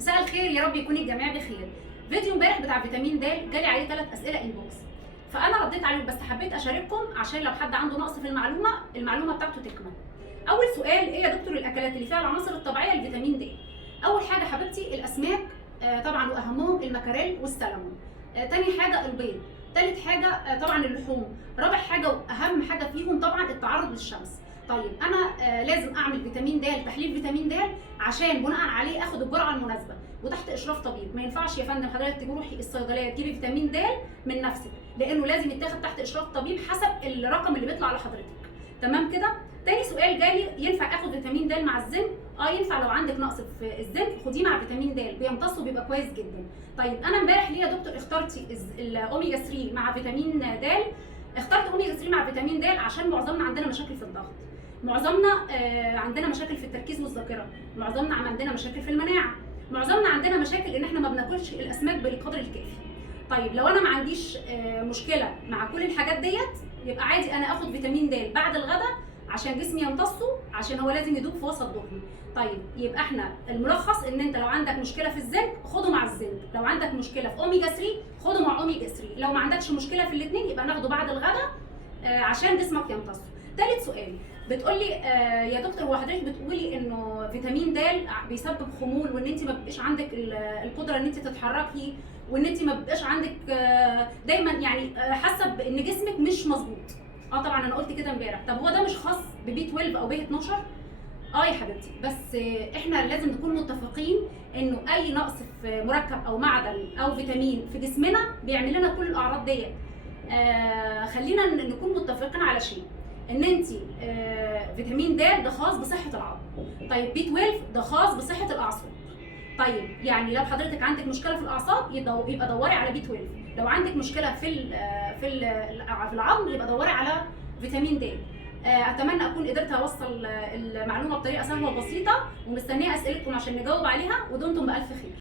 مساء الخير، يا رب يكون الجميع بخير. فيديو امبارح بتاع فيتامين د جالي عليه 3 اسئله انبوكس، فانا رديت عليهم بس حبيت اشارككم عشان لو حد عنده نقص في المعلومه بتاعته تكمل. اول سؤال: ايه يا دكتور الاكلات اللي فيها العناصر الطبيعيه لفيتامين د؟ اول حاجه حبيبتي الاسماك، طبعا واهمهم المكاريل والسلمون. تاني حاجه البيض. تالت حاجه طبعا اللحوم. رابع حاجه واهم حاجه فيهم طبعا التعرض للشمس. طيب انا لازم اعمل فيتامين د، تحليل فيتامين د، عشان بناء عليه اخد الجرعه المناسبه وتحت اشراف طبيب. ما ينفعش يا فندم حضرتك تروحي الصيدليه تجيبي فيتامين د من نفسك، لانه لازم يتاخد تحت اشراف طبيب حسب الرقم اللي بيطلع لحضرتك. تمام كده؟ تاني سؤال جالي: ينفع اخد فيتامين د مع الزنك؟ ينفع. لو عندك نقص في الزنك خديه مع فيتامين د، بيمتص وبيبقى كويس جدا. طيب انا امبارح ليه يا دكتور اخترتي الاوميجا 3 مع فيتامين د؟ اخترت اوميجا 3 مع فيتامين د عشان معظمنا عندنا مشاكل في الضغط، معظمنا عندنا مشاكل في التركيز والذاكره، معظمنا عندنا مشاكل في المناعه، معظمنا عندنا مشاكل ان احنا ما بناكلش الاسماك بالقدر الكافي. طيب لو انا ما عنديش مشكله مع كل الحاجات ديت، يبقى عادي انا اخد فيتامين د بعد الغداء عشان جسمي يمتصه، عشان هو لازم يدوب في وسط دهني. طيب يبقى احنا الملخص ان انت لو عندك مشكله في الزنك خده مع الزنك، لو عندك مشكله في اوميجا 3 خده مع اوميجا 3، لو ما عندكش مشكله في الاثنين يبقى ناخده بعد الغداء عشان جسمك يمتصه. ثالث سؤال بتقولي: يا دكتور هو حضرتك بتقولي انه فيتامين د بيسبب خمول، وان انت ما بيبقاش عندك القدره ان انت تتحركي، وان انت ما بيبقاش عندك دايما يعني حاسه بان جسمك مش مظبوط. طبعا انا قلت كده امبارح. طب هو ده مش خاص ببي 12 او بي 12؟ يا حبيبتي، بس احنا لازم نكون متفقين انه اي نقص في مركب او معدن او فيتامين في جسمنا بيعمل لنا كل الاعراض ديت. خلينا نكون متفقين على شيء، ان انت فيتامين د ده خاص بصحه العظم. طيب بي 12 ده خاص بصحه الاعصاب. طيب يعني لو حضرتك عندك مشكله في الاعصاب يبقى دوري على بي 12، لو عندك مشكله في العظم يبقى دوري على فيتامين د. اتمنى اكون قدرت اوصل المعلومه بطريقه سهله وبسيطه، ومستنيه اسئلتكم عشان نجاوب عليها، ودمتم بالف خير.